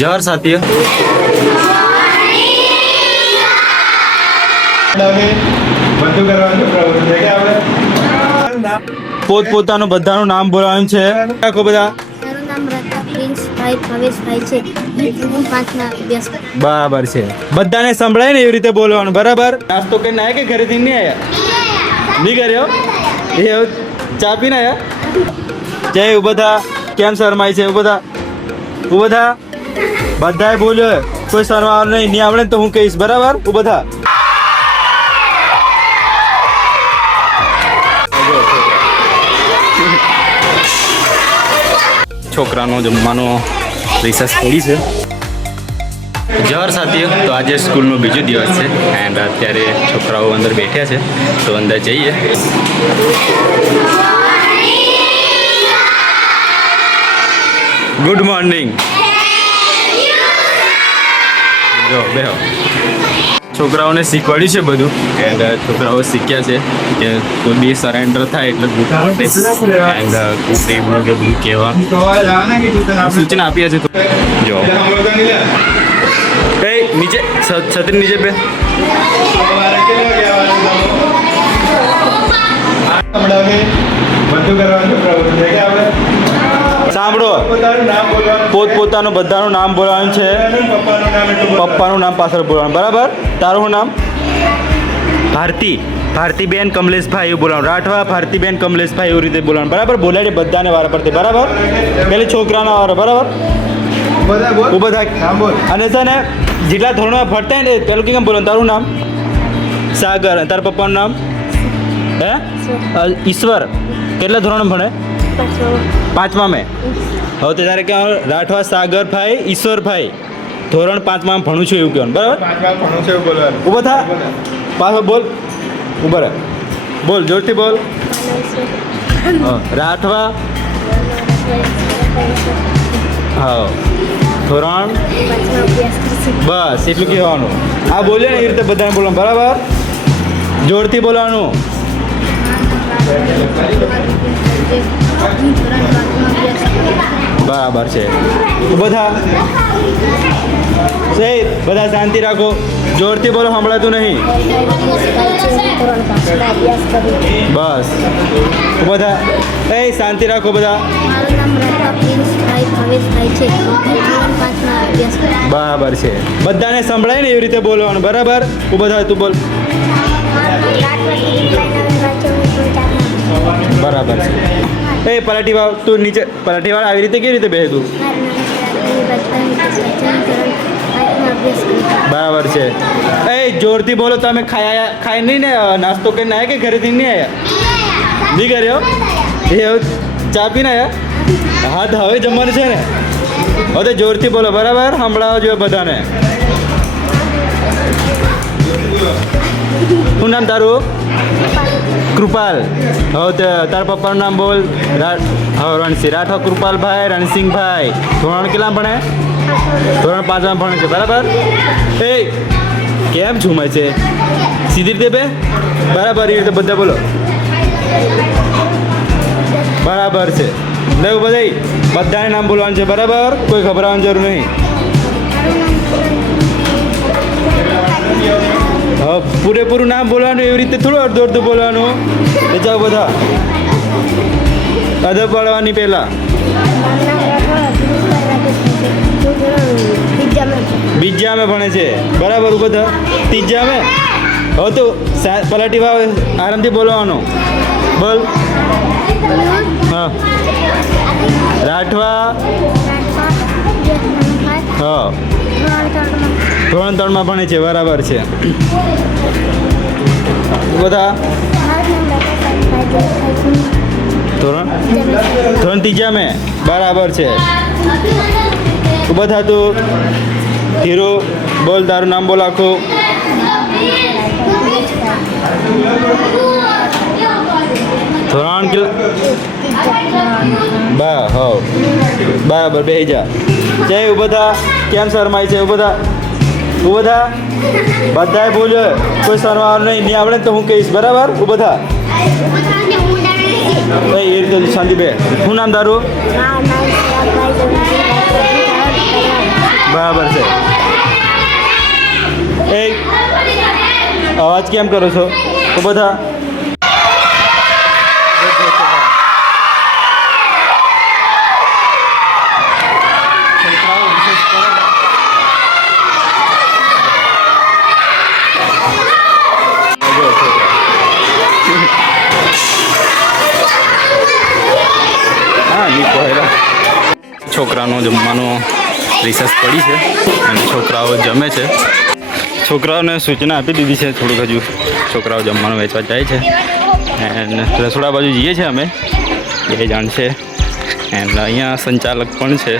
જોર સાથીઓ પોતપોતાનું બધાનું નામ બોલવાનું છે. રાખો બધા. મારું નામ રત્ના પ્રિન્સભાઈ ભવેશભાઈ છે. હું 5ના અભ્યાસ કરું. બરાબર છે. બધાને સંભળાય ને એવી રીતે બોલવાનું. બરાબર. નાસ્તો કરીને આવ્યા કે ઘરેથી નહીં આવ્યા? નહીં કર્યો એ ચા પીને આવ્યા. જય બધા કેમ શરમાય છે? બધા બધાએ બોલ્યો. કોઈ શરમાવાનું નહીં આવડે ને તો હું કહીશ. બરાબર. બધા છોકરાનો જમવાનો રિસર્ચ પડી છે. જવાર સાથીઓ, તો આજે સ્કૂલનો બીજો દિવસ છે એન્ડ અત્યારે છોકરાઓ અંદર બેઠ્યા છે તો અંદર જઈએ. Good morning. જો બેહો. છોકરાઓને શીખવાડ્યું છે બધું એન્ડ છોકરાઓ શીખ્યા છે કે કોઈ બી સરેન્ડર થાય એટલે good morning and good evening કે બધું કહેવાનું સૂચના આપીએ છે. જો કઈ નીચે છત્રી નીચે બે. સાંભળો, પોતપોતાનું બધાનું નામ બોલવાનું છે. પપ્પાનું નામ પાછળ બોલવાનું. બરાબર. તારું નામ? ભારતીબેન કમલેશભાઈ એવું બોલવાનું. રાઠવા ભારતીબેન કમલેશભાઈ એવી રીતે બોલવાનું. બરાબર. બોલાડે બધાને વારા પરથી. બરાબર. પેલી છોકરાના વારા. બરાબર. ઉભા થાય. અને છે ને જેટલા ધોરણમાં ભણતા ને પેલું કેમ બોલવાનું? તારું નામ? સાગર. તારા પપ્પાનું નામ? હે? ઈશ્વર. કેટલા ધોરણ ભણે? 5મા મેં. હવે તો તારે કહેવાનું રાઠવા સાગરભાઈ ઈશ્વરભાઈ ધોરણ 5માં ભણું છું એવું કહેવાનું. બરાબર. ઊભો થા. પાછો બોલ. ઊભો રહે. બોલ જોરથી બોલ. રાઠવા. હા. ધોરણ બસ એટલું કહેવાનું. આ બોલે ને એ રીતે બધાને બોલવાનું. બરાબર. જોરથી બોલવાનું. બરાબર છે. બધા બધા શાંતિ રાખો. જોરથી બોલો, સંભળાતું નહીં. બસ બધા શાંતિ રાખો. બધા મારું નામ રત્ના પ્રિન્સભાઈ ભવેશભાઈ છે. હું 5ના અભ્યાસ કરું. બરાબર છે. બધાને સંભળાય ને એવી રીતે બોલવાનું. બરાબર. બધા તું બોલ. બરાબર છે. પલાટી વાળ તું નીચે. પલાટી વાળ આવી રીતે કેવી રીતે બેસે તું? બરાબર છે. જોરથી બોલો. તમે ખાઈ નહીં ને નાસ્તો કરીને આવ્યા કે ઘરેથી નહીં આવ્યા? નહીં કર્યો એ ચા પીને આવ્યા? હા તો હવે જમવાનું છે ને. હવે તો જોરથી બોલો. બરાબર. સંભળાવો જોઈએ બધાને. શું નામ તારું? કૃપાલ. હવે તારા પપ્પાનું નામ બોલ. રણસિંહ. રાઠવા કૃપાલભાઈ રણસિંહભાઈ. ધોરણ કેટલા ભણે? ધોરણ 5માં ભણે છે. બરાબર. કેમ ઝુમાય છે? સીધી રીતે બે. બરાબર. એ રીતે બધા બોલો. બરાબર છે. લેવું બધાને નામ બોલવાનું છે. બરાબર. કોઈ ગભરાવાની જરૂર નહીં. હવે પૂરેપૂરું નામ બોલવાનું. એવી રીતે થોડું અડધું બોલવાનું. જાઓ બધા. અધર પડવાની પહેલા. બીજામાં ભણે છે. બરાબર. બધા ત્રીજામાં. હવે તો પલાટી વાવ આરામથી બોલવાનું. બોલ. હા. રાઠવા. હા. ધોરણ 3માં ભણે છે. બરાબર છે. બધા ધોરણ 3માં. બરાબર છે. બધા તું ધીરો બોલ. તારું નામ બોલ આખું. ધોરણ બરાબર. બેસી જા. જય બધા કેમ શરમાય છે? બધાએ બોલ્યો. કોઈ શરમાવાનું નહીં આવડે તો હું કહીશ. બરાબર. બધા એ રીતે શાંતિ બે. શું નામ તારું? બરાબર છે. એ અવાજ કેમ કરો છો તો બધા? હા નીકો હેરા છોકરાનો જમવાનો રિસર્ચ પડી છે અને છોકરાઓ જમે છે. છોકરાઓને સૂચના આપી દીધી છે થોડુંક હજુ છોકરાઓ જમવાનું વેચવા જાય છે એન્ડ રસોડા બાજુ જઈએ છીએ અમે 2 જણ છે એન્ડ અહીંયા સંચાલક પણ છે.